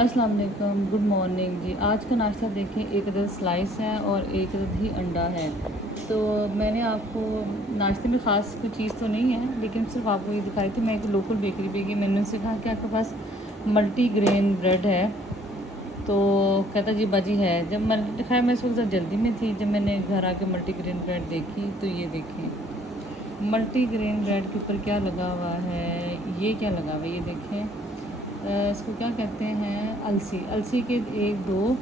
अस्सलाम वालेकुम, good morning जी। आज का नाश्ता देखें, एक अदद स्लाइस है और एक अदद ही अंडा है। तो मैंने आपको नाश्ते में ख़ास कोई चीज़ तो नहीं है, लेकिन सिर्फ आपको ये दिखाई थी। मैं एक लोकल बेकरी पे गई, मैंने उनसे कहा कि आपके पास मल्टी ग्रेन ब्रेड है? तो कहता जी बाजी है। जब खैर मैं इस वक्त जल्दी में थी, जब मैंने घर आके मल्टी ग्रेन ब्रेड देखी तो ये देखें मल्टी ग्रेन ब्रेड के ऊपर क्या लगा हुआ है। ये क्या लगा हुआ है, ये देखें। इसको क्या कहते हैं, अलसी। अलसी के 1 2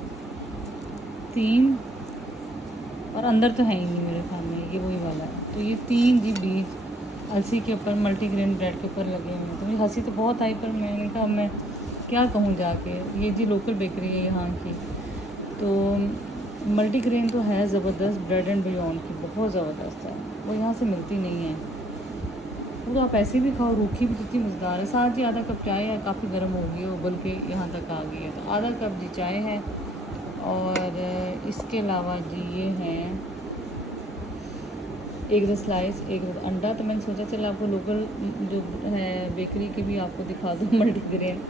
3 और अंदर तो है ही नहीं मेरे ख्याल में, ये वही वाला है। तो ये 3 जी बीज अलसी के ऊपर मल्टीग्रेन ब्रेड के ऊपर लगे हुए हैं। तो मुझे हंसी तो बहुत आई, पर मैंने कहा मैं क्या कहूँ जाके। ये जी लोकल बेकरी है यहाँ की। तो मल्टीग्रेन तो है ज़बरदस्त, ब्रेड एंड बियॉन्ड की बहुत ज़बरदस्त है। वो यहाँ से मिलती नहीं है। वो तो आप ऐसे भी खाओ, रूखी भी कितनी मज़ेदार है। साथ जी आधा कप चाय है, काफ़ी गर्म हो गई है, उबल के यहाँ तक आ गई है। तो आधा कप जी चाय है। और इसके अलावा जी ये है एक दो स्लाइस, एक दो अंडा। तो मैंने सोचा चल आपको लोकल जो है बेकरी की भी आपको दिखा दूँ मल्टीग्रेन।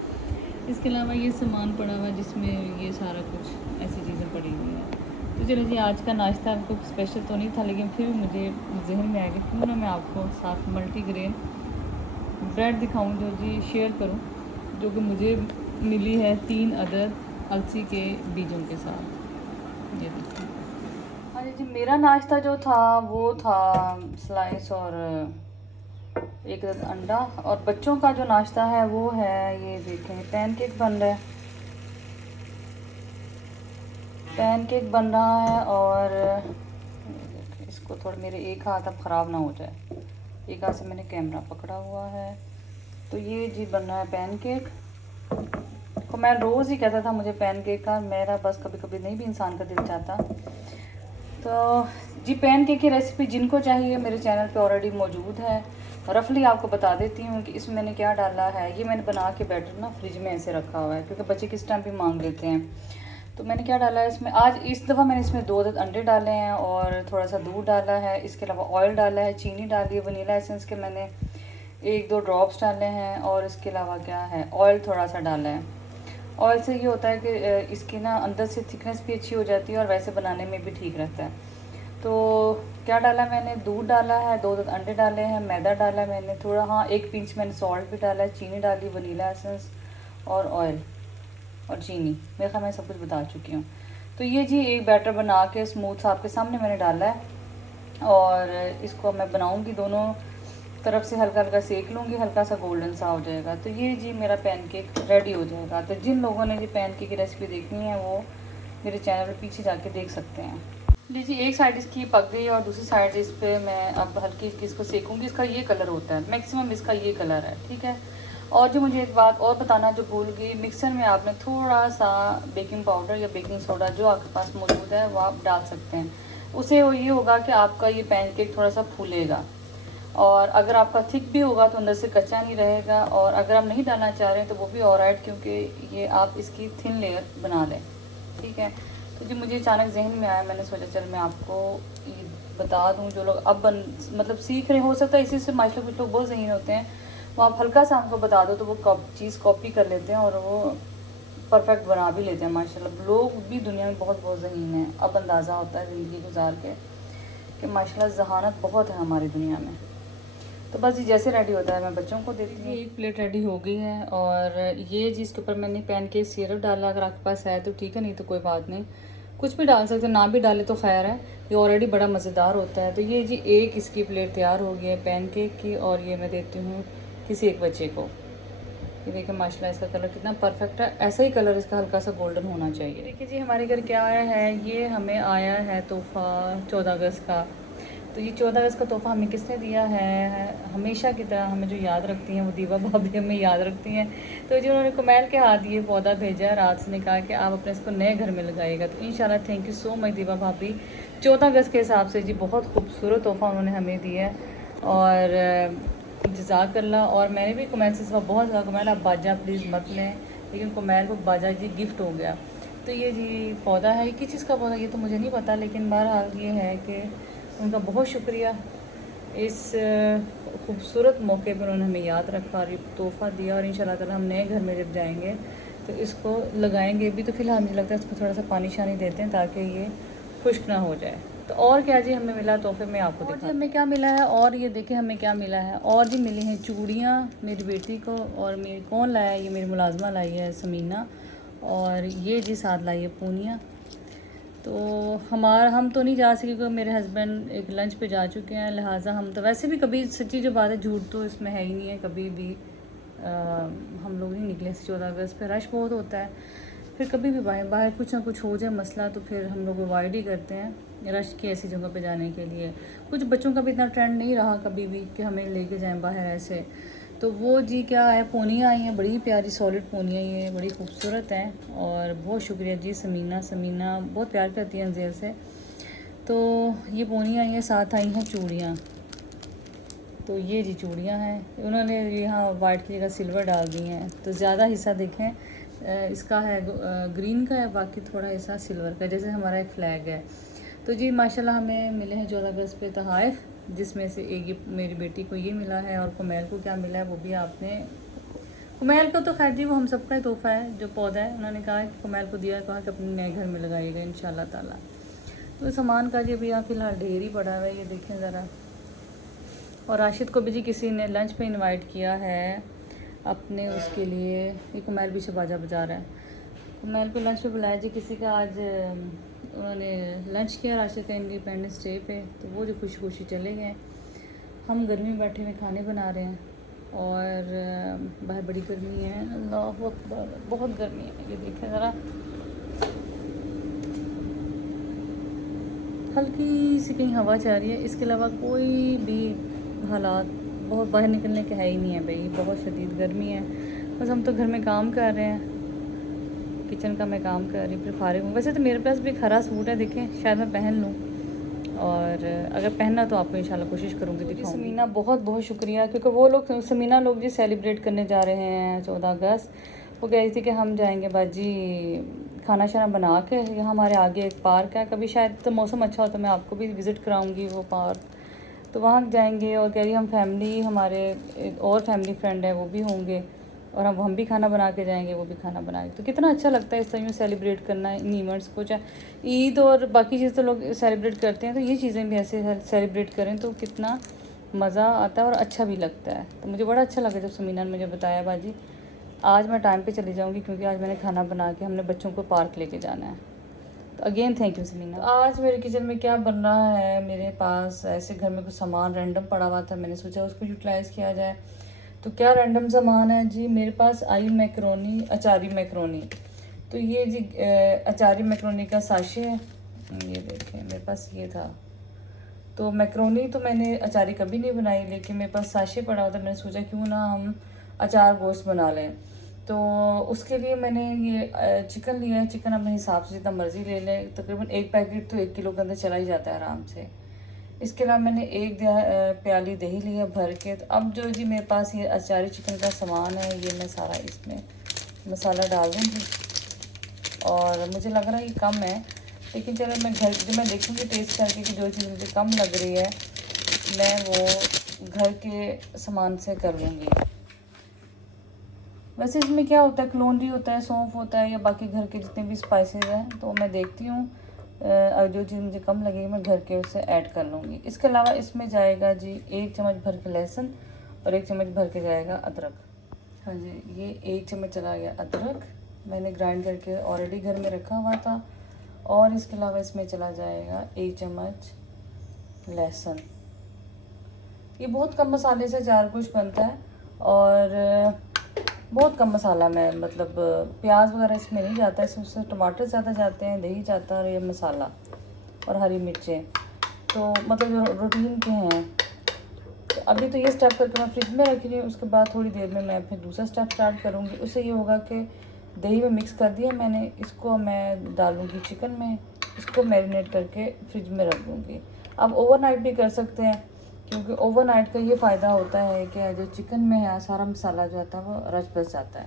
इसके अलावा ये सामान पड़ा हुआ है जिसमें ये सारा कुछ ऐसी चीज़ें पड़ी हुई हैं। तो चलो जी, आज का नाश्ता कुछ स्पेशल तो नहीं था, लेकिन फिर मुझे जहन में आया कि क्यों ना मैं आपको साथ मल्टीग्रेन ब्रेड दिखाऊं, जो जी शेयर करूं, जो कि मुझे मिली है 3 अदद अलसी के बीजों के साथ। ये देखिए। हाँ जी, मेरा नाश्ता जो था वो था स्लाइस और एक अदद अंडा। और बच्चों का जो नाश्ता है वो है, ये देखें पैनकेक बन रहा है। पैनकेक बन रहा है और इसको थोड़ा, मेरे एक हाथ अब ख़राब ना हो जाए, एक हाथ से मैंने कैमरा पकड़ा हुआ है। तो ये जी बन रहा है पैनकेक। तो मैं रोज़ ही कहता था मुझे पैनकेक का, मेरा बस कभी कभी नहीं भी इंसान का दिल चाहता। तो जी पैनकेक की रेसिपी जिनको चाहिए मेरे चैनल पे ऑलरेडी मौजूद है। रफली आपको बता देती हूँ कि इसमें मैंने क्या डाला है। ये मैंने बना के बैटर ना फ्रिज में ऐसे रखा हुआ है, क्योंकि बच्चे किस टाइम भी मांग लेते हैं। तो मैंने क्या डाला है इसमें, आज इस दफ़ा मैंने इसमें 2 अदद अंडे डाले हैं और थोड़ा सा दूध डाला है। इसके अलावा ऑयल डाला है, चीनी डाली है, वनीला एसेंस के मैंने 1 2 ड्रॉप्स डाले हैं। और इसके अलावा क्या है, ऑयल थोड़ा सा डाला है। ऑयल से ये होता है कि इसकी ना अंदर से थिकनेस भी अच्छी हो जाती है और वैसे बनाने में भी ठीक रहता है। तो क्या डाला मैंने, दूध डाला है, 2 अंडे डाले हैं, मैदा डाला है मैंने थोड़ा, हाँ 1 पिंच मैंने सॉल्ट भी डाला है, चीनी डाली, वनीला एसेंस और ऑयल और चीनी। मेरे ख्याल मैं सब कुछ बता चुकी हूँ। तो ये जी एक बैटर बना के स्मूथ आपके सामने मैंने डाला है। और इसको मैं बनाऊँगी, दोनों तरफ से हल्का हल्का सेक लूँगी, हल्का सा गोल्डन सा हो जाएगा। तो ये जी मेरा पैनकेक रेडी हो जाएगा। तो जिन लोगों ने जी पैनकेक की रेसिपी देखनी है वो मेरे चैनल पर पीछे जाके देख सकते हैं। लीजिए, एक साइड इसकी पक गई और दूसरी साइड इस पर मैं अब हल्की इसको सेकूँगी। इसका ये कलर होता है, मैक्सिमम इसका ये कलर है, ठीक है। और जो मुझे एक बात और बताना जो भूल गई, मिक्सर में आपने थोड़ा सा बेकिंग पाउडर या बेकिंग सोडा जो आपके पास मौजूद है वो आप डाल सकते हैं। उससे ये होगा कि आपका ये पैनकेक थोड़ा सा फूलेगा। और अगर आपका थिक भी होगा तो अंदर से कच्चा नहीं रहेगा। और अगर आप नहीं डालना चाह रहे हैं तो वो भी ऑलराइट, क्योंकि ये आप इसकी थिन लेयर बना लें, ठीक है। तो जी मुझे अचानक जहन में आया, मैंने सोचा चल मैं आपको ये बता दूं। जो लोग अब मतलब सीख रहे, हो सकता है इसी से माशाल्लाह कुछ लोग बहुत ज़हीन होते हैं, वो आप हल्का सा उनको बता दो तो वो चीज़ कॉपी कर लेते हैं और वो परफेक्ट बना भी लेते हैं माशाल्लाह। लोग भी दुनिया में बहुत बहुत ज़हीन हैं। अब अंदाज़ा होता है ज़िंदगी गुजार के कि माशाल्लाह जहानत बहुत है हमारी दुनिया में। तो बस ये जैसे रेडी होता है मैं बच्चों को देती हूँ। एक प्लेट रेडी हो गई है और ये जिसके ऊपर मैंने पैनकेक सिरप डाला, अगर आपके पास है तो ठीक है, नहीं तो कोई बात नहीं, कुछ भी डाल सकते, ना भी डाले तो खैर है, ये ऑलरेडी बड़ा मज़ेदार होता है। तो ये जी एक इसकी प्लेट तैयार हो गई है पैनकेक की, और ये मैं देती हूँ किसी एक बच्चे को। ये देखिए माशाल्लाह इसका कलर कितना परफेक्ट है, ऐसा ही कलर इसका हल्का सा गोल्डन होना चाहिए। देखिए जी हमारे घर क्या आया है, ये हमें आया है तोहफ़ा 14 अगस्त का। तो ये 14 अगस्त का तोहफ़ा हमें किसने दिया है, हमेशा की तरह हमें जो याद रखती हैं वो दीवा भाभी हमें याद रखती हैं। तो जी उन्होंने कुमैल के हाथ ये पौधा भेजा, रात से कहा कि आप अपने इसको नए घर में लगाइएगा। तो इंशाल्लाह थैंक यू सो मच दीवा भाभी। 14 अगस्त के हिसाब से जी बहुत खूबसूरत तोहफ़ा उन्होंने हमें दिया है और जज़ाकल्लाह। और मैंने भी कुमैल से बहुत ज़्यादा, कुमैल आप बाजा प्लीज़ मत लें, लेकिन कुमैल को बाजा जी गिफ्ट हो गया। तो ये जी पौधा है, किस चीज़ का पौधा ये तो मुझे नहीं पता, लेकिन बहरहाल ये है कि उनका बहुत शुक्रिया, इस खूबसूरत मौके पर उन्होंने हमें याद रखा और ये तोहफ़ा दिया। और इंशाल्लाह ताला हम नए घर में जब जाएंगे तो इसको लगाएंगे भी। तो फिलहाल मुझे लगता है इसको थोड़ा सा पानी शानी देते हैं ताकि ये खुश्क ना हो जाए। तो और क्या जी हमें मिला तोहफे में आपको दिखा। जी हमें क्या मिला है, और ये देखें हमें क्या मिला है। और जी मिली हैं चूड़ियाँ मेरी बेटी को, और मेरी कौन लाया है, ये मेरी मुलाजमा लाई है समीना, और ये जी साथ लाई है पूनिया। तो हम तो नहीं जा सके क्योंकि मेरे हस्बैंड एक लंच पे जा चुके हैं, लिहाजा हम तो वैसे भी कभी, सच्ची जो बात है झूठ तो इसमें है ही नहीं है, कभी भी हम लोग नहीं निकले 14 अगस्त पे, रश बहुत होता है। फिर कभी भी बाहर कुछ ना कुछ हो जाए मसला तो फिर हम लोग अवॉइड ही करते हैं रश की ऐसी जगह पे जाने के लिए। कुछ बच्चों का भी इतना ट्रेंड नहीं रहा कभी भी कि हमें लेके जाएं बाहर ऐसे। तो वो जी क्या है, पोनियाँ आई हैं, बड़ी प्यारी सॉलिड पोनियाँ, ये बड़ी खूबसूरत हैं। और बहुत शुक्रिया जी समीना बहुत प्यार करती हैं अंजेल से। तो ये पोनियाँ आई हैं, साथ आई हैं चूड़ियाँ। तो ये जी चूड़ियाँ हैं, उन्होंने यहाँ वाइट की जगह सिल्वर डाल दी हैं। तो ज़्यादा हिस्सा देखें इसका है ग्रीन का है, बाकी थोड़ा हिस्सा सिल्वर का, जैसे हमारा एक फ़्लैग है। तो जी माशाल्लाह हमें मिले हैं 14 अगस्त पे तोहफ़े, जिसमें से एक ये मेरी बेटी को ये मिला है, और कुमैल को क्या मिला है वो भी आपने, कुमैल को तो खैर जी वो हम सबका ही तोहफ़ा है जो पौधा है, उन्होंने कहा कि कुमैल को दिया, कहा कि अपने नए घर में लगाइएगा इंशाल्लाह ताला। तो सामान का जी अभी यहाँ फ़िलहाल ढेर ही पड़ा हुआ है, ये देखें ज़रा। और राशिद को भी जी किसी ने लंच पे इनवाइट किया है अपने उसके लिए, ये कुमैल भी बाजा बजा रहा है। कुमैल को लंच पे बुलाया जी किसी का, आज उन्होंने लंच किया राशिद का इंडिपेंडेंस डे पे, तो वो जो खुशी खुशी चले गए। हम गर्मी में बैठे हुए खाने बना रहे हैं, और बाहर बड़ी गर्मी है, अल्लाह अकबर बहुत गर्मी है। ये देखें ज़रा, हल्की सी कहीं हवा चल रही है, इसके अलावा कोई भी हालात बहुत बाहर निकलने के है ही नहीं है भाई, बहुत शदीद गर्मी है। बस हम तो घर में काम कर रहे हैं, किचन का मैं काम कर रही हूँ, फिर फारिग हूँ। वैसे तो मेरे पास भी एक हरा सूट है, देखें शायद मैं पहन लूँ, और अगर पहनना तो आपको इंशाल्लाह कोशिश करूँगी दिखाऊंगी। समीना बहुत बहुत शुक्रिया, क्योंकि वो लोग समीना लोग जी सेलिब्रेट करने जा रहे हैं 14 अगस्त। वो कह रही थी कि हम जाएंगे बाजी खाना शाना बना के, यहाँ हमारे आगे एक पार्क है, कभी शायद तो मौसम अच्छा हो तो मैं आपको भी विज़िट कराऊँगी वो पार्क। तो वहाँ जाएंगे, और कह रही हम फैमिली, हमारे एक और फैमिली फ्रेंड है वो भी होंगे, और हम भी खाना बना के जाएंगे, वो भी खाना बनाएंगे। तो कितना अच्छा लगता है इस तरह सेलिब्रेट करना इन इवेंट्स को, चाहे ईद और बाकी चीज़ तो लोग सेलिब्रेट करते हैं, तो ये चीज़ें भी ऐसे सेलिब्रेट करें तो कितना मज़ा आता है और अच्छा भी लगता है। तो मुझे बड़ा अच्छा लगा जब समीना ने मुझे बताया बाजी आज मैं टाइम पे चली जाऊँगी, क्योंकि आज मैंने खाना बना के हमने बच्चों को पार्क लेके जाना है। तो अगेन थैंक यू समीना। आज मेरे किचन में क्या बन रहा है, मेरे पास ऐसे घर में कुछ सामान रैंडम पड़ा हुआ था, मैंने सोचा उसको यूटिलाइज़ किया जाए। तो क्या रैंडम सामान है जी, मेरे पास आई मैक्रोनी, अचारी मैक्रोनी। तो ये जी अचारी मैक्रोनी का साशे है, ये देखें मेरे पास ये था। तो मैक्रोनी तो मैंने अचारी कभी नहीं बनाई, लेकिन मेरे पास साशे पड़ा हुआ था, मैंने सोचा क्यों ना हम अचार गोश्त बना लें। तो उसके लिए मैंने ये चिकन लिया है, चिकन अपने हिसाब से जितना मर्ज़ी ले लें, तकरीबन एक पैकेट तो 1 किलो के अंदर चला ही जाता है आराम से। इसके अलावा मैंने एक प्याली दही लिया भर के। तो अब जो जी मेरे पास ये अचारी चिकन का सामान है, ये मैं सारा इसमें मसाला डाल दूँगी, और मुझे लग रहा है ये कम है, लेकिन चलो मैं जब मैं देखूँगी टेस्ट करके कि जो चीज़ मुझे कम लग रही है मैं वो घर के सामान से कर लूँगी। वैसे इसमें क्या होता है, कलौंजी होता है, सौंफ होता है, या बाकी घर के जितने भी स्पाइसेस हैं, तो मैं देखती हूँ जो चीज़ मुझे कम लगेगी मैं घर के उससे ऐड कर लूँगी। इसके अलावा इसमें जाएगा जी 1 चम्मच भर के लहसुन, और 1 चम्मच भर के जाएगा अदरक। हाँ जी, ये 1 चम्मच चला गया अदरक, मैंने ग्राइंड करके ऑलरेडी घर में रखा हुआ था। और इसके अलावा इसमें चला जाएगा 1 चम्मच लहसुन। ये बहुत कम मसाले से अचार कुछ बनता है, और बहुत कम मसाला में, मतलब प्याज वगैरह इसमें नहीं जाता है, इसमें टमाटर ज़्यादा जाते हैं, दही जाता है, और ये मसाला और हरी मिर्चें, तो मतलब जो रूटीन के हैं। तो अभी तो ये स्टेप करके मैं फ्रिज में रख रही हूँ, उसके बाद थोड़ी देर में मैं फिर दूसरा स्टेप स्टार्ट करूँगी। उससे ये होगा कि दही में मिक्स कर दिया मैंने, इसको मैं डालूँगी चिकन में, इसको मैरिनेट करके फ्रिज में रख दूँगी। आप ओवरनाइट भी कर सकते हैं, क्योंकि ओवरनाइट का ये फ़ायदा होता है कि जो चिकन में है सारा मसाला जो आता है वो रच बस जाता है।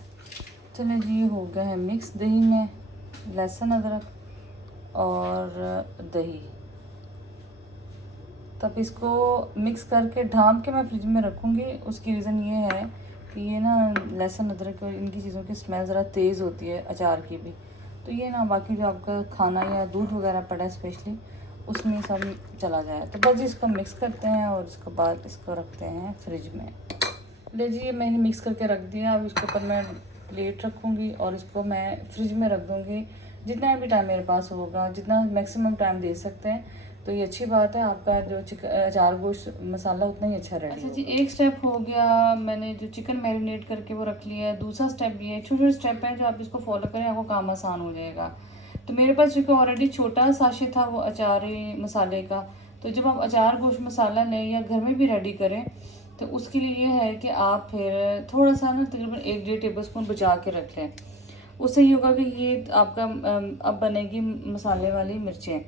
चलिए जी, ये हो गया है मिक्स दही में लहसुन अदरक और दही। तब इसको मिक्स करके ढाँप के मैं फ्रिज में रखूँगी। उसकी रीज़न ये है कि ये ना लहसुन अदरक और इनकी चीज़ों की स्मेल ज़रा तेज़ होती है, अचार की भी। तो ये ना बाकी जो आपका खाना या दूध वगैरह पड़ा है स्पेशली, उसमें सब चला जाए। तो बस इसको मिक्स करते हैं और उसके बाद इसको रखते हैं फ्रिज में। ले जी, ये मैंने मिक्स करके रख दिया। अब इसके ऊपर मैं प्लेट रखूँगी और इसको मैं फ्रिज में रख दूँगी जितना भी टाइम मेरे पास होगा, जितना मैक्सिमम टाइम दे सकते हैं। तो ये अच्छी बात है, आपका जो अचार गोश्त मसाला उतना ही अच्छा रहेगा। अच्छा जी, एक स्टेप हो गया, मैंने जो चिकन मैरिनेट करके वो रख लिया है। दूसरा स्टेप ये है, छोटे छोटे स्टेप है जो आप इसको फॉलो करें, आपको काम आसान हो जाएगा। तो मेरे पास चूँकि ऑलरेडी छोटा साशे था वो अचारी मसाले का, तो जब आप अचार गोश्त मसाला लें या घर में भी रेडी करें, तो उसके लिए ये है कि आप फिर थोड़ा सा ना तकरीबन 1-1.5 टेबल स्पून बचा के रख लें। उससे ये होगा कि ये आपका अब बनेगी मसाले वाली मिर्चें।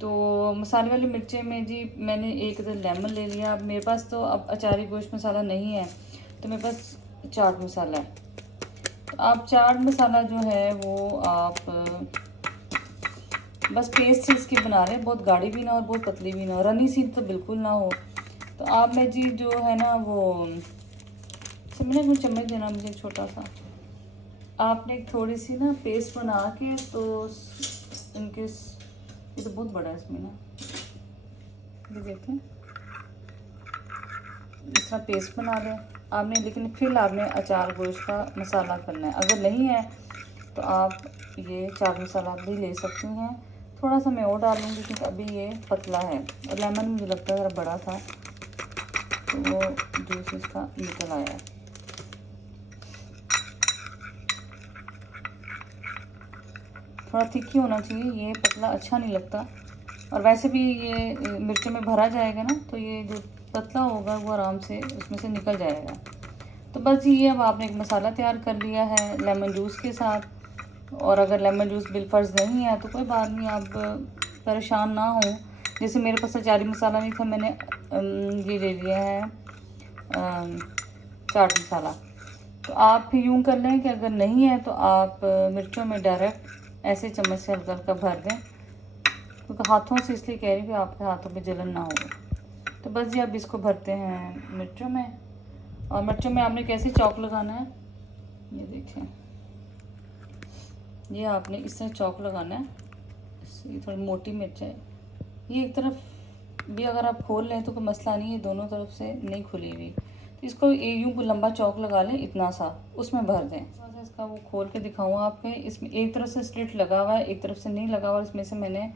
तो मसाले वाली मिर्चें में जी मैंने एक इधर लेमन ले लिया। अब मेरे पास तो अब अचारी गोश्त मसाला नहीं है, तो मेरे पास चाट मसाला है। तो आप चाट मसाला जो है वो आप बस पेस्ट से इसकी बना रहे हैं, बहुत गाढ़ी भी ना और बहुत पतली भी ना हो, रनी सी तो बिल्कुल ना हो। तो आप में जी जो है ना वो मैंने कुछ चम्मच देना मुझे छोटा सा, आपने एक थोड़ी सी ना पेस्ट बना के, तो इनके ये तो बहुत बड़ा है इसमें ना, ये देखें इस तरह पेस्ट बना लें आपने। लेकिन फिर आपने अचार गोश्त का मसाला करना है। अगर नहीं है तो आप ये चाट मसाला भी ले सकती हैं। थोड़ा सा मैं और डालूँगी क्योंकि अभी ये पतला है और लेमन मुझे लगता है ज़रा बड़ा था, तो वो जूस इसका निकल आया है। थोड़ा थिक ही होना चाहिए, ये पतला अच्छा नहीं लगता। और वैसे भी ये मिर्चों में भरा जाएगा ना, तो ये जो पतला होगा वो आराम से उसमें से निकल जाएगा। तो बस ये अब आपने एक मसाला तैयार कर लिया है लेमन जूस के साथ। और अगर लेमन जूस बिलफर्ज नहीं है तो कोई बात नहीं, आप परेशान ना हो। जैसे मेरे पास अचारी मसाला नहीं था, मैंने ये ले लिया है चाट मसाला। तो आप फिर यूँ कर लें कि अगर नहीं है तो आप मिर्चों में डायरेक्ट ऐसे चम्मच से हल्का हल्का भर दें, क्योंकि हाथों से इसलिए कह रही हूँ कि आपके हाथों में जलन ना हो। तो बस ये अब इसको भरते हैं मिर्चों में। और मिर्चों में आपने कैसे चौक लगाना है, ये देखें, ये आपने इस तरह चौक लगाना है। ये थोड़ी मोटी मिर्च है, ये एक तरफ भी अगर आप खोल लें तो कोई मसला नहीं है, दोनों तरफ से नहीं खुली हुई। तो इसको यूँ लंबा चौक लगा लें, इतना सा उसमें भर दें। थोड़ा सा इसका वो खोल के दिखाऊँ आपको। इसमें एक तरफ से स्लिट लगा हुआ है, एक तरफ से नहीं लगा हुआ। इसमें से मैंने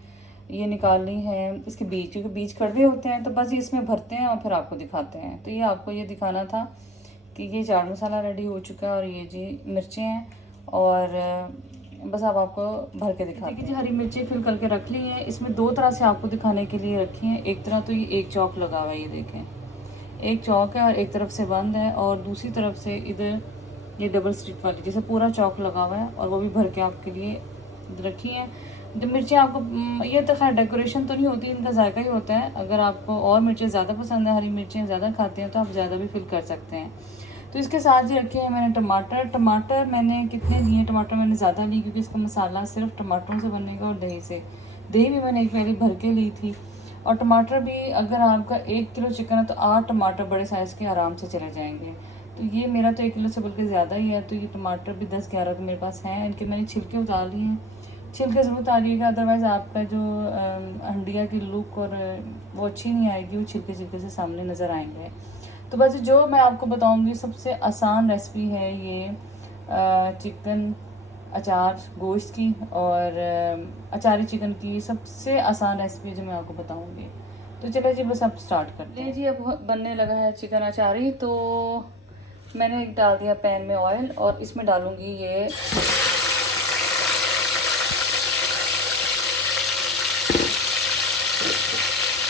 ये निकालनी है इसके बीज, क्योंकि बीज कड़वे होते हैं। तो बस ये इसमें भरते हैं और फिर आपको दिखाते हैं। तो ये आपको ये दिखाना था कि ये चाट मसाला रेडी हो चुका है और ये जी मिर्चें हैं, और बस अब आपको भर के दिखाते हैं। जी हरी मिर्चें फिल करके रख ली हैं। इसमें दो तरह से आपको दिखाने के लिए रखी हैं। एक तरह तो ये एक चौक लगा हुआ है, ये देखें एक चौक है और एक तरफ से बंद है, और दूसरी तरफ से इधर ये डबल स्लिट वाली जैसे पूरा चौक लगा हुआ है, और वो भी भर के आपके लिए रखी है। जो मिर्चें आपको, ये तो खैर डेकोरेशन तो नहीं होती, इनका जायका ही होता है। अगर आपको और मिर्चें ज़्यादा पसंद है, हरी मिर्चें ज़्यादा खाते हैं, तो आप ज़्यादा भी फिल कर सकते हैं। तो इसके साथ ही रखे हैं मैंने टमाटर मैंने कितने लिए, टमाटर मैंने ज़्यादा ली क्योंकि इसका मसाला सिर्फ टमाटरों से बनेगा और दही से। दही भी मैंने एक पहले भर के ली थी। और टमाटर भी अगर आपका 1 किलो चिकन है तो 8 टमाटर बड़े साइज़ के आराम से चले जाएंगे। तो ये मेरा तो 1 किलो से बल्कि ज़्यादा ही है, तो ये टमाटर भी 10-11 मेरे पास हैं। इनके मैंने छिलके उतार लिए हैं, छिलके ज़रूर उतारिएगा, अदरवाइज़ आपका जो हंडिया की लुक और वो अच्छी नहीं आएगी, वो छिलके से सामने नज़र आएंगे। तो बस जो मैं आपको बताऊंगी सबसे आसान रेसिपी है ये चिकन अचार गोश्त की, और अचारी चिकन की सबसे आसान रेसिपी जो मैं आपको बताऊंगी। तो चलिए जी बस अब स्टार्ट करते हैं। जी अब बनने लगा है चिकन अचारी। तो मैंने डाल दिया पैन में ऑयल, और इसमें डालूंगी ये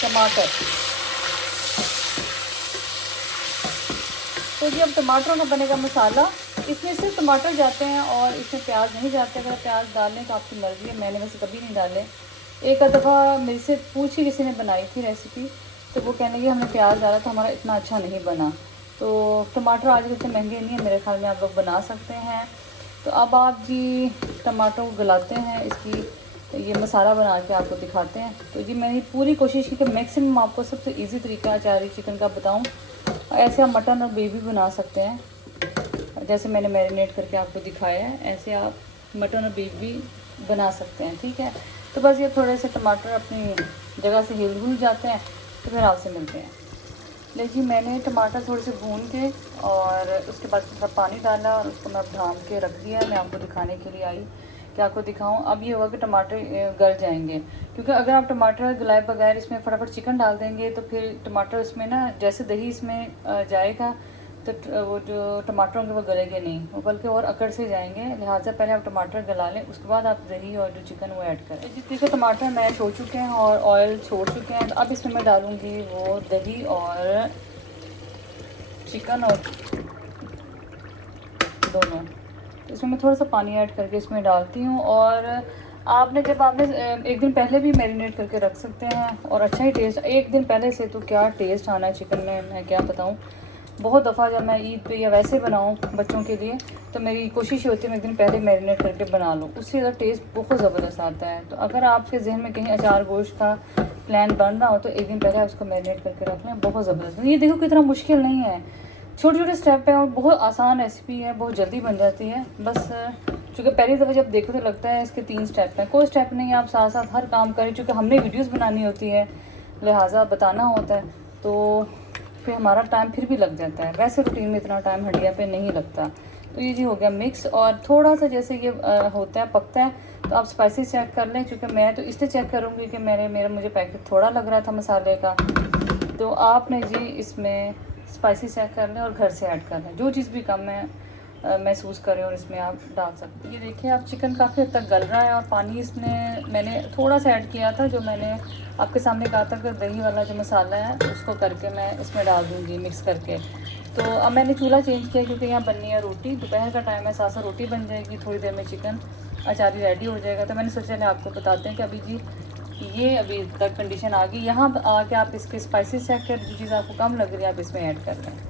टमाटर। तो जी अब टमाटरों का बनेगा मसाला। इसमें सिर्फ टमाटर जाते हैं और इसमें प्याज नहीं जाते। अगर प्याज डालने तो आपकी मर्ज़ी है, मैंने वैसे कभी नहीं डाले। एक दफ़ा मेरे से पूछी किसी ने बनाई थी रेसिपी, तो वो कहने की हमने प्याज डाला तो हमारा इतना अच्छा नहीं बना। तो टमाटर आज इतने महंगे नहीं है, मेरे ख्याल में आप लोग बना सकते हैं। तो अब आप जी टमाटर को गलाते हैं, इसकी ये मसाला बना के आपको दिखाते हैं। तो जी मैंने पूरी कोशिश की कि मैक्सिमम आपको सबसे इजी तरीका अचारी चिकन का बताऊं। ऐसे आप मटन और बेबी बना सकते हैं। जैसे मैंने मैरिनेट करके आपको दिखाया है, ऐसे आप मटन और बीफ भी बना सकते हैं। ठीक है, तो बस ये थोड़े से टमाटर अपनी जगह से हिल हुल जाते हैं तो फिर आपसे मिलते हैं। देखिए मैंने टमाटर थोड़े से भून के और उसके बाद थोड़ा पानी डाला और उसको मैं ढाम के रख दिया। मैं आपको दिखाने के लिए आई कि आपको दिखाऊं। अब ये होगा कि टमाटर गल जाएंगे, क्योंकि अगर आप टमाटर गलाए बगैर इसमें फटाफट चिकन डाल देंगे तो फिर टमाटर इसमें ना, जैसे दही इसमें जाएगा तो वो जो टमाटर होंगे वो गलेंगे नहीं, वो बल्कि और अकड़ से जाएंगे। लिहाजा पहले आप टमाटर गला लें, उसके बाद आप दही और जो चिकन वो ऐड करें। जितने के टमाटर मैश हो चुके हैं और ऑयल छोड़ चुके हैं, तो अब इसमें मैं डालूँगी वो दही और चिकन और दोनों। तो इसमें मैं थोड़ा सा पानी ऐड करके इसमें डालती हूँ। और आपने जब आपने एक दिन पहले भी मैरिनेट करके रख सकते हैं और अच्छा ही टेस्ट, एक दिन पहले से तो क्या टेस्ट आना है चिकन में, मैं क्या बताऊँ। बहुत दफ़ा जब मैं ईद पे या वैसे बनाऊँ बच्चों के लिए तो मेरी कोशिश होती है मैं एक दिन पहले मैरिनेट करके बना लूँ, उससे ज़्यादा टेस्ट बहुत ज़बरदस्त आता है। तो अगर आपके जहन में कहीं अचार गोश्त का प्लान बन रहा हो तो एक दिन पहले आप उसको मैरिनेट करके रख लें, बहुत ज़बरदस्त। ये देखो कितना मुश्किल नहीं है, छोटे छोटे स्टेप है और बहुत आसान रेसिपी है, बहुत जल्दी बन जाती है। बस चूँकि पहली दफ़ा जब देखो तो लगता है इसके 3 स्टेप हैं, कोई स्टेप नहीं है, आप साथ साथ हर काम करें। चूँकि हमने वीडियोस बनानी होती है लिहाजा बताना होता है, तो फिर हमारा टाइम फिर भी लग जाता है। वैसे रूटीन में इतना टाइम हंडिया पे नहीं लगता। तो ये जी हो गया मिक्स। और थोड़ा सा जैसे ये होता है पकता है तो आप स्पाइसेस चेक कर लें, क्योंकि मैं तो इससे चेक करूँगी कि मेरा मुझे पैकेट थोड़ा लग रहा था मसाले का, तो आपने जी इसमें स्पाइसी चेक कर लें और घर से ऐड कर लें, जो चीज़ भी कम है महसूस करें और इसमें आप डाल सकते हैं। ये देखिए आप चिकन काफ़ी हद तक गल रहा है और पानी इसमें मैंने थोड़ा सा ऐड किया था, जो मैंने आपके सामने कहा था कि दही वाला जो मसाला है उसको करके मैं इसमें डाल दूँगी मिक्स करके। तो अब मैंने चूल्हा चेंज किया क्योंकि यहाँ बननी है रोटी, दोपहर का टाइम है, साथ साथ रोटी बन जाएगी, थोड़ी देर में चिकन अचारी रेडी हो जाएगा। तो मैंने सोचा चले आपको बताते हैं कि अभी जी ये अभी तक कंडीशन आ गई। यहाँ आके आप इसके स्पाइसेस चेक कर, जो चीज़ आपको कम लग रही है आप इसमें ऐड कर लें।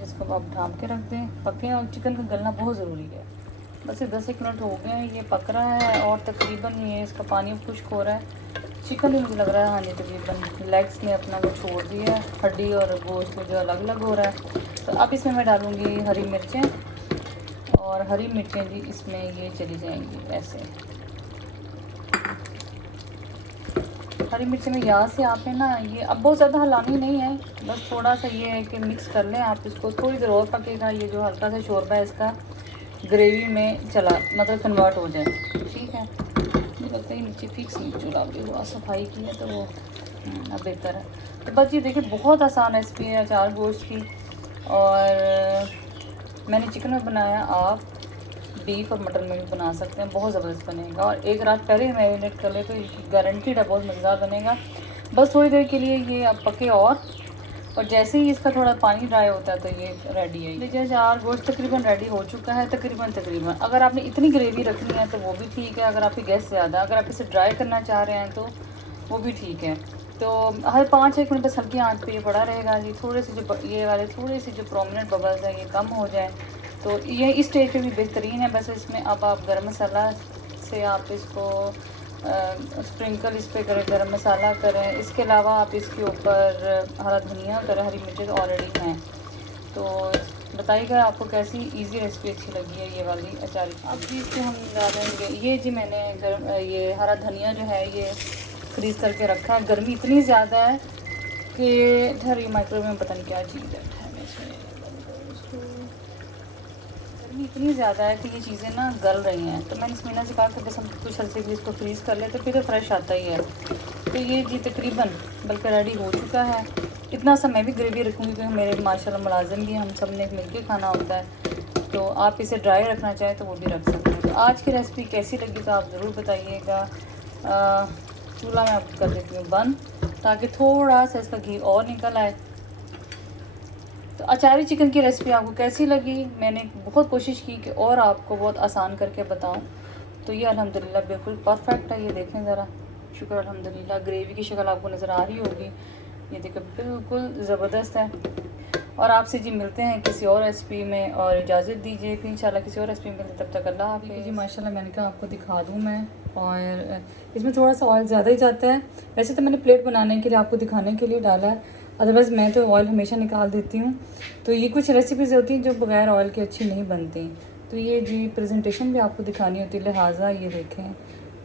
जिसको आप ढाँप के रख दें पकें, और चिकन का गलना बहुत ज़रूरी है। बस ये 10 मिनट हो गए हैं, ये पक रहा है और तकरीबन ये इसका पानी खुश्क हो रहा है। चिकन भी मुझे लग रहा है हाँ जी तकरीबन लेग्स ने अपना वो छोड़ दिया है, हड्डी और गोश्त जो अलग अलग हो रहा है। तो अब इसमें मैं डालूँगी हरी मिर्चें, और हरी मिर्चें जी इसमें ये चली जाएंगी ऐसे। हरी मिर्च में यहाँ से आपने ना ये अब बहुत ज़्यादा हिलानी नहीं है, बस थोड़ा सा ये है कि मिक्स कर लें आप इसको, थोड़ी देर और पकेगा। ये जो हल्का सा शोरबा है इसका ग्रेवी में चला मतलब कन्वर्ट हो जाए। ठीक है, मुझे लगता है नीचे फिक्स नहीं चूल्हा भी हुआ, सफाई की है तो वो अब बेहतर है। तो बस ये देखिए बहुत आसान रेसिपी है अचार गोश्त की, और मैंने चिकन में बनाया, आप बीफ और मटन में भी बना सकते हैं, बहुत ज़बरदस्त बनेगा। और एक रात पहले ही मैरिनेट कर ले तो गारंटीड है बहुत मज़ेदार बनेगा। बस थोड़ी देर के लिए ये अब पके और जैसे ही इसका थोड़ा पानी ड्राई होता है तो ये रेडी है। लीजिए अचार गोश्त तकरीबन रेडी हो चुका है, तकरीबन। अगर आपने इतनी ग्रेवी रखनी है तो वो भी ठीक है, अगर आपकी गैस ज़्यादा, अगर आप इसे ड्राई करना चाह रहे हैं तो वो भी ठीक है। तो हर 5-1 मिनट बस हल्की आंच पे ये पड़ा रहेगा जी। थोड़े से जो ये वाले थोड़े से जो प्रोमिनेंट बबल्स हैं ये कम हो जाए तो ये इस स्टेज पे भी बेहतरीन है। बस इसमें अब आप गरम मसाला से आप इसको स्प्रिंकल इस पर करें, गरम मसाला करें। इसके अलावा आप इसके ऊपर हरा धनिया करें, हरी मिर्चें तो ऑलरेडी हैं। तो बताइएगा आपको कैसी इजी रेसिपी अच्छी लगी है ये वाली अचारी। अब जी इससे हम डालेंगे ये जी मैंने ये हरा धनिया जो है ये फ्रीज करके रखा है। गर्मी इतनी ज़्यादा है कि इधर ये माइक्रोवेव में पता नहीं क्या चीज़ है, गर्मी इतनी ज़्यादा है कि ये चीज़ें ना गल रही हैं। तो मैंने इसमीना से कहा कि बस हम कुछ हल्से भी इसको फ्रीज़ कर लें तो फिर तो फ्रेश आता ही है। तो ये जी तकरीबन बल्कि रेडी हो चुका है। इतना सा मैं भी ग्रेवी रखूँगी क्योंकि मेरे माशाल्लाह मुलाजिम भी, हम सब ने मिल के खाना होता है। तो आप इसे ड्राई रखना चाहें तो वो भी रख सकते हैं। तो आज की रेसिपी कैसी लगी तो आप ज़रूर बताइएगा। चूल्हा मैं आप कर देती हूँ बंद ताकि थोड़ा सा इसका घी और निकल आए। तो अचारी चिकन की रेसिपी आपको कैसी लगी? मैंने बहुत कोशिश की कि और आपको बहुत आसान करके बताऊं। तो ये अल्हम्दुलिल्लाह बिल्कुल परफेक्ट है। ये देखें ज़रा, शुक्र अल्हम्दुलिल्लाह। ग्रेवी की शक्ल आपको नज़र आ रही होगी, ये देखो बिल्कुल ज़बरदस्त है। और आपसे जी मिलते हैं किसी और रेसिपी में, और इजाज़त दीजिए कि इंशाल्लाह किसी और रेसिपी में मिलते, तब तक अल्लाह हाफ़िज़ जी। माशाल्लाह मैंने कहा आपको दिखा दूँ मैं, और इसमें थोड़ा सा ऑयल ज़्यादा ही जाता है। वैसे तो मैंने प्लेट बनाने के लिए आपको दिखाने के लिए डाला है, अदरवाइज़ मैं तो ऑयल हमेशा निकाल देती हूँ। तो ये कुछ रेसिपीज़ होती हैं जो बगैर ऑयल के अच्छी नहीं बनती। तो ये जी प्रेजेंटेशन भी आपको दिखानी होती है, लिहाजा ये देखें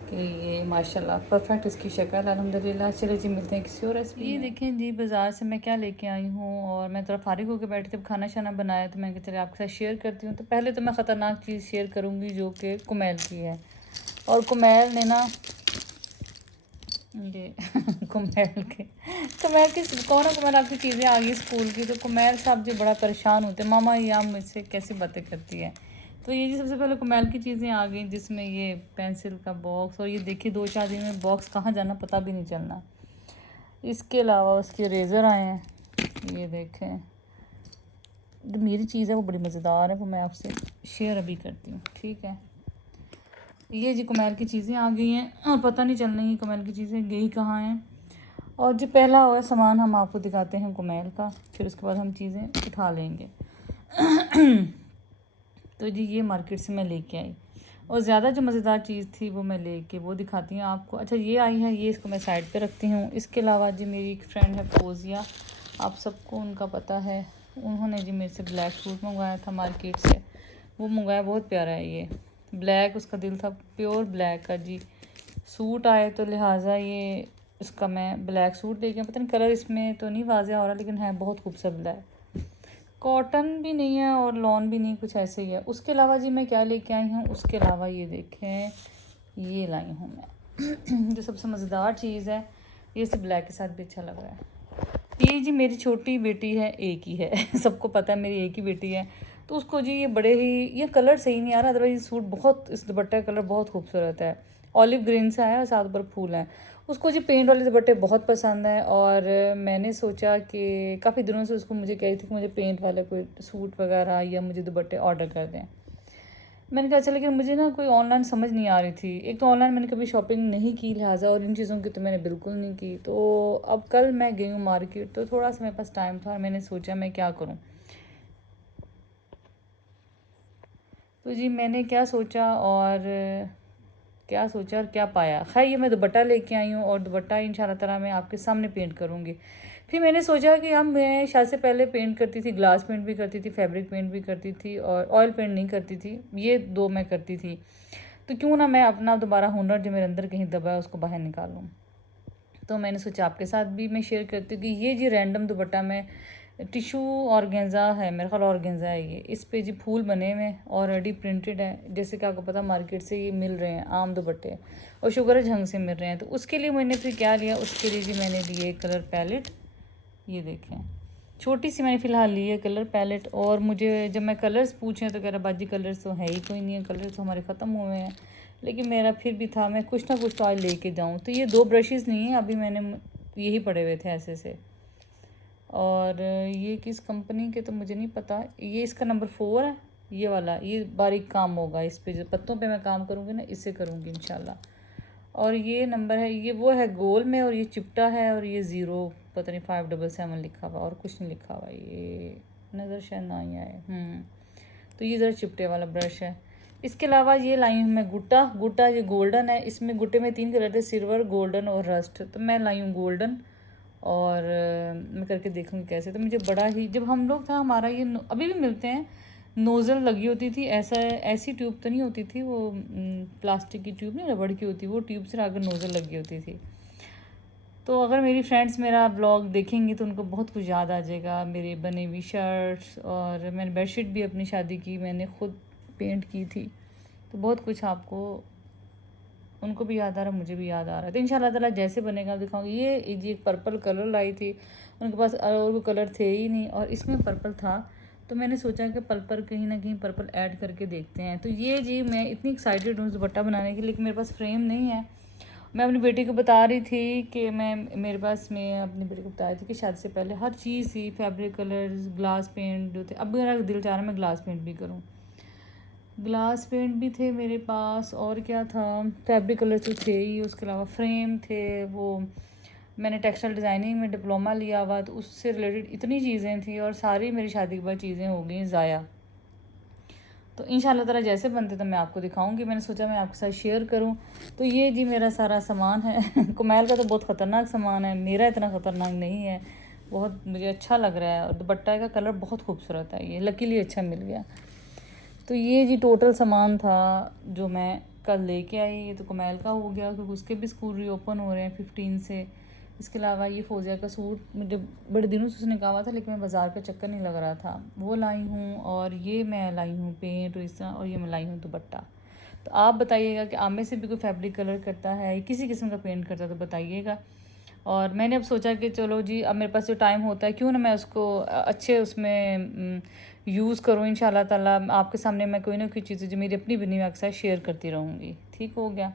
कि ये माशाल्लाह परफेक्ट इसकी शक्ल अल्हम्दुलिल्लाह। चले जी मिलते हैं किसी और रेसिपी। ये देखें जी बाज़ार से मैं क्या लेके आई हूँ, और मैं थोड़ा फारिग होकर बैठी जब खाना शाना बनाया तो मैंने कहा चले आपके साथ शेयर करती हूँ। तो पहले तो मैं ख़तरनाक चीज़ शेयर करूँगी जो कि कुमैल की है। और कुमैल ने ना ये कुमैल की कुमैल आपकी चीज़ें आ गई स्कूल की। तो कुमैल साहब जी बड़ा परेशान होते, मामा ये आप मुझसे कैसी बातें करती है। तो ये जी सबसे पहले कुमैल की चीज़ें आ गई, जिसमें ये पेंसिल का बॉक्स, और ये देखिए 2-4 दिन में बॉक्स कहाँ जाना पता भी नहीं चलना। इसके अलावा उसके रेज़र आए हैं, ये देखें। जो मेरी चीज़ है वो बड़ी मज़ेदार है, वो मैं आपसे शेयर अभी करती हूँ, ठीक है। ये जी कुमैल की चीज़ें आ गई हैं, और पता नहीं चल रही कुमैल की चीज़ें गई कहाँ हैं। और जो पहला हुआ सामान हम आपको दिखाते हैं कुमैल का, फिर उसके बाद हम चीज़ें उठा लेंगे। तो जी ये मार्केट से मैं लेके आई, और ज़्यादा जो मज़ेदार चीज़ थी वो मैं लेके वो दिखाती हूँ आपको। अच्छा ये आई है, ये इसको मैं साइड पे रखती हूँ। इसके अलावा जी मेरी एक फ्रेंड है फोजिया, आप सबको उनका पता है, उन्होंने जी मेरे से ब्लैक सूट मंगवाया था मार्केट से। वो मंगवाया, बहुत प्यारा है ये, ब्लैक उसका दिल था, प्योर ब्लैक का जी सूट आए। तो लिहाजा ये इसका मैं ब्लैक सूट लेके, पता नहीं कलर इसमें तो नहीं वाज़ेह हो रहा, लेकिन है बहुत खूबसूरत ब्लैक, कॉटन भी नहीं है और लॉन भी नहीं, कुछ ऐसे ही है। उसके अलावा जी मैं क्या लेके आई हूँ, उसके अलावा ये देखें ये लाई हूँ मैं जो सबसे मज़ेदार चीज़ है, ये इस ब्लैक के साथ भी अच्छा लग रहा है। ये जी मेरी छोटी बेटी है, एक ही है सबको पता है मेरी एक ही बेटी है। तो उसको जी ये बड़े ही, ये कलर सही नहीं आ रहा, अदरवाइज सूट बहुत, इस दुपट्टे का कलर बहुत खूबसूरत है, ऑलिव ग्रीन सा है और साथ ऊपर फूल हैं। उसको जी पेंट वाले दुपट्टे बहुत पसंद है, और मैंने सोचा कि काफ़ी दिनों से उसको मुझे कही थी कि मुझे पेंट वाले कोई सूट वगैरह या मुझे दुपट्टे ऑर्डर कर दें। मैंने कहा अच्छा, लेकिन मुझे ना कोई ऑनलाइन समझ नहीं आ रही थी। एक तो ऑनलाइन मैंने कभी शॉपिंग नहीं की, लिहाजा और इन चीज़ों की तो मैंने बिल्कुल नहीं की। तो अब कल मैं गई हूँ मार्केट, तो थोड़ा सा मेरे पास टाइम था और मैंने सोचा मैं क्या करूँ। तो जी मैंने क्या सोचा और क्या पाया। खैर ये मैं दुपट्टा लेके आई हूँ, और दुपट्टा इंशाल्लाह ताला मैं आपके सामने पेंट करूँगी। फिर मैंने सोचा कि हम मैं शायद से पहले पेंट करती थी, ग्लास पेंट भी करती थी, फैब्रिक पेंट भी करती थी, और ऑयल पेंट नहीं करती थी, ये 2 मैं करती थी। तो क्यों ना मैं अपना दोबारा हुनर जो मेरे अंदर कहीं दबा है उसको बाहर निकालूँ। तो मैंने सोचा आपके साथ भी मैं शेयर करती हूँ कि ये जी रैंडम दुपट्टा मैं टिशू ऑर्गेन्जा है, मेरा ख्याल ऑर्गेन्जा है ये। इस पे जी फूल बने हुए हैं, ऑलरेडी प्रिंटेड है, जैसे कि आपको पता मार्केट से ये मिल रहे हैं आम दुपट्टे, और शुगर झंग से मिल रहे हैं। तो उसके लिए मैंने फिर क्या लिया, उसके लिए जी मैंने लिए कलर पैलेट, ये देखें छोटी सी मैंने फ़िलहाल ली है कलर पैलेट। और मुझे जब मैं कलर्स पूछे तो कह रहा बाजी कलर्स तो है ही कोई नहीं है, कलर तो हमारे ख़त्म हुए हैं। लेकिन मेरा फिर भी था मैं कुछ ना कुछ तो आज लेके जाऊँ। तो ये 2 ब्रशेज़ नहीं है, अभी मैंने यही पड़े हुए थे ऐसे से। और ये किस कंपनी के तो मुझे नहीं पता, ये इसका नंबर 4 है, ये वाला, ये बारीक काम होगा इस पे, जो पत्तों पे मैं काम करूँगी ना इससे करूँगी इंशाल्लाह। और ये नंबर है, ये वो है गोल में, और ये चिपटा है, और ये 0 पता नहीं 577 लिखा हुआ, और कुछ नहीं लिखा हुआ, ये नज़र शायद ना ही आए। तो ये ज़रा चिपटे वाला ब्रश है। इसके अलावा ये लाई हूँ मैं गुट्टा, ये गोल्डन है, इसमें गुट्टे में 3 कलर थे, सिल्वर, गोल्डन और रस्ट। तो मैं लाई हूँ गोल्डन, और मैं करके देखूँगी कैसे। तो मुझे बड़ा ही, जब हम लोग था हमारा ये अभी भी मिलते हैं, नोज़ल लगी होती थी, ऐसी ट्यूब तो नहीं होती थी वो, प्लास्टिक की ट्यूब नहीं, रबड़ की होती, वो ट्यूब से आगे नोज़ल लगी होती थी। तो अगर मेरी फ्रेंड्स मेरा ब्लॉग देखेंगी तो उनको बहुत कुछ याद आ जाएगा, मेरे बने हुई शर्ट्स, और मैंने बेडशीट भी अपनी शादी की मैंने ख़ुद पेंट की थी। तो बहुत कुछ आपको, उनको भी याद आ रहा, मुझे भी याद आ रहा है। तो इंशाल्लाह ताला जैसे बनेगा दिखाऊंगी। ये जी एक पर्पल कलर लाई थी, उनके पास और कोई कलर थे ही नहीं, और इसमें पर्पल था। तो मैंने सोचा कि पर्पल कहीं ना कहीं पर्पल ऐड करके देखते हैं। तो ये जी मैं इतनी एक्साइटेड हूँ दुपट्टा बनाने के लिए, लेकिन मेरे पास फ्रेम नहीं है। मैं अपनी बेटी को बता रही थी कि मैं अपनी बेटी को बता रही थी कि शादी से पहले हर चीज़ थी, फैब्रिक कलर्स, ग्लास पेंट जो थे। अब मेरा दिल चाह रहा है मैं ग्लास पेंट भी करूँ, ग्लास पेंट भी थे मेरे पास, और क्या था, फैब्रिक कलर तो थे ही, उसके अलावा फ्रेम थे। वो मैंने टेक्सटाइल डिज़ाइनिंग में डिप्लोमा लिया हुआ, तो उससे रिलेटेड इतनी चीज़ें थी, और सारी मेरी शादी के बाद चीज़ें हो गई ज़ाया। तो इंशाल्लाह ताला जैसे बनते तो मैं आपको दिखाऊंगी। मैंने सोचा मैं आपके साथ शेयर करूं। तो ये जी मेरा सारा सामान है कुमैल का तो बहुत ख़तरनाक सामान है, मेरा इतना ख़तरनाक नहीं है, बहुत मुझे अच्छा लग रहा है और दुपट्टा का कलर बहुत खूबसूरत है, ये लकीली अच्छा मिल गया। तो ये जी टोटल सामान था जो मैं कल लेके आई। ये तो कमैल का हो गया क्योंकि उसके भी स्कूल रीओपन हो रहे हैं 15 से। इसके अलावा ये फ़ौजिया का सूट मुझे बड़े दिनों से उसने कहा हुआ था, लेकिन मैं बाज़ार का चक्कर नहीं लग रहा था, वो लाई हूँ। और ये मैं लाई हूँ पेंट और इस तरह, और ये मैं लाई हूँ दुपट्टा। तो आप बताइएगा कि आप में से भी कोई फैब्रिक कलर करता है, किसी किस्म का पेंट करता है तो बताइएगा। और मैंने अब सोचा कि चलो जी, अब मेरे पास जो टाइम होता है क्यों ना मैं उसको अच्छे उसमें यूज़ करूँ। इंशाल्लाह ताला आपके सामने मैं कोई ना कोई चीज़ें जो मेरी अपनी बनी हुई अक्सर शेयर करती रहूँगी। ठीक हो गया।